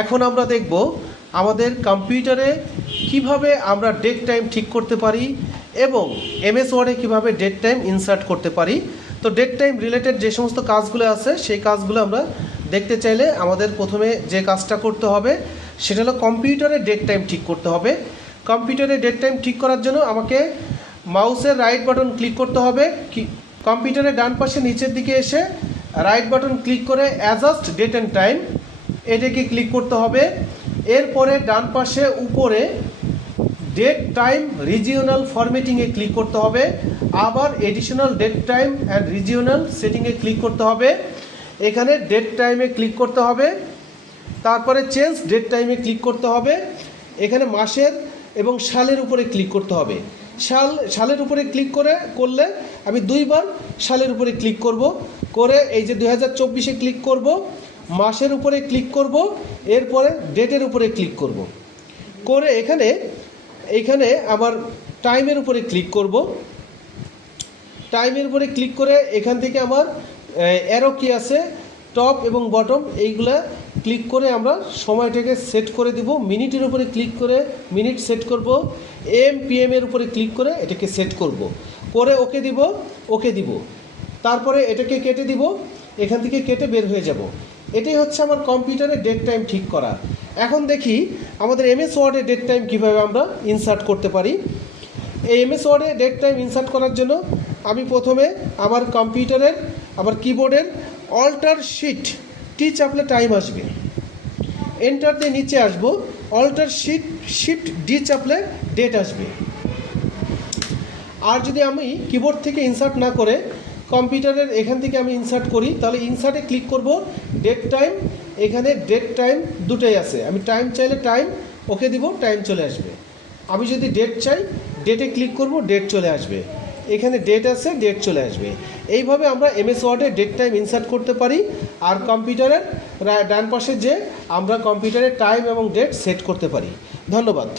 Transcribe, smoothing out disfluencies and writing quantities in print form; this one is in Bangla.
এখন আমরা দেখব আমাদের কম্পিউটারে কিভাবে আমরা ডেট টাইম ঠিক করতে পারি এবং এমএস ওয়ার্ডে কীভাবে ডেট টাইম ইনসার্ট করতে পারি। তো ডেট টাইম রিলেটেড যে সমস্ত কাজগুলো আছে সেই কাজগুলো আমরা দেখতে চাইলে আমাদের প্রথমে যে কাজটা করতে হবে সেটা হলো কম্পিউটারে ডেট টাইম ঠিক করতে হবে। কম্পিউটারে ডেট টাইম ঠিক করার জন্য আমাকে মাউসের রাইট বাটন ক্লিক করতে হবে। কম্পিউটারের ডান পাশে নিচের দিকে এসে রাইট বাটন ক্লিক করে অ্যাডজাস্ট ডেট অ্যান্ড টাইম এটাকে ক্লিক করতে হবে। এরপরে ডান পাশে উপরে ডেট টাইম রিজিওনাল ফরম্যাটিংয়ে ক্লিক করতে হবে। আবার additional date time and regional সেটিংয়ে ক্লিক করতে হবে। এখানে ডেট টাইমে ক্লিক করতে হবে, তারপরে চেঞ্জ ডেট টাইমে ক্লিক করতে হবে। এখানে মাসের এবং সালের উপরে ক্লিক করতে হবে। সালের উপরে ক্লিক করলে আমি দুইবার সালের উপরে ক্লিক করব, করে এই যে 2024-এ ক্লিক করব, মাসের উপরে ক্লিক করব, এরপরে ডেটের উপরে ক্লিক করব, করে এখানে আবার টাইমের উপরে ক্লিক করব। টাইমের উপরে ক্লিক করে এখান থেকে আমার অ্যারো কি আছে টপ এবং বটম এইগুলা ক্লিক করে আমরা সময়টাকে সেট করে দিব। মিনিটের উপরে ক্লিক করে মিনিট সেট করব, PM এর উপরে ক্লিক করে এটাকে সেট করব, করে ওকে দিব। তারপরে এটাকে কেটে দিব, এখান থেকে কেটে বের হয়ে যাব। এটাই হচ্ছে আমার কম্পিউটারে ডেট টাইম ঠিক করা। এখন দেখি আমাদের এমএস ওয়ার্ডে ডেট টাইম কীভাবে আমরা ইনসার্ট করতে পারি। এই এমএস ওয়ার্ডে ডেট টাইম ইনসার্ট করার জন্য আমি প্রথমে আমার কম্পিউটারের কিবোর্ডের অল্টার টি চাপলে টাইম আসবে, এন্টার দিয়ে নিচে আসবো, অল্টার শিফট ডি চাপলে ডেট আসবে। আর যদি আমি কিবোর্ড থেকে ইনসার্ট না করে কম্পিউটারের এখান থেকে আমি ইনসার্ট করি, তাহলে ইনসার্টে ক্লিক করব, ডেট টাইম, এখানে ডেট টাইম দুটোই আছে। আমি টাইম চাইলে টাইম ওকে দিব, টাইম চলে আসবে। আমি যদি ডেট চাই ডেটে ক্লিক করব, ডেট চলে আসবে। এখানে ডেট আছে, ডেট চলে আসবে। এইভাবে আমরা এমএস ওয়ার্ডে ডেট টাইম ইনসার্ট করতে পারি। আর কম্পিউটারের ডান পাশে যে আমরা কম্পিউটারে টাইম এবং ডেট সেট করতে পারি। ধন্যবাদ।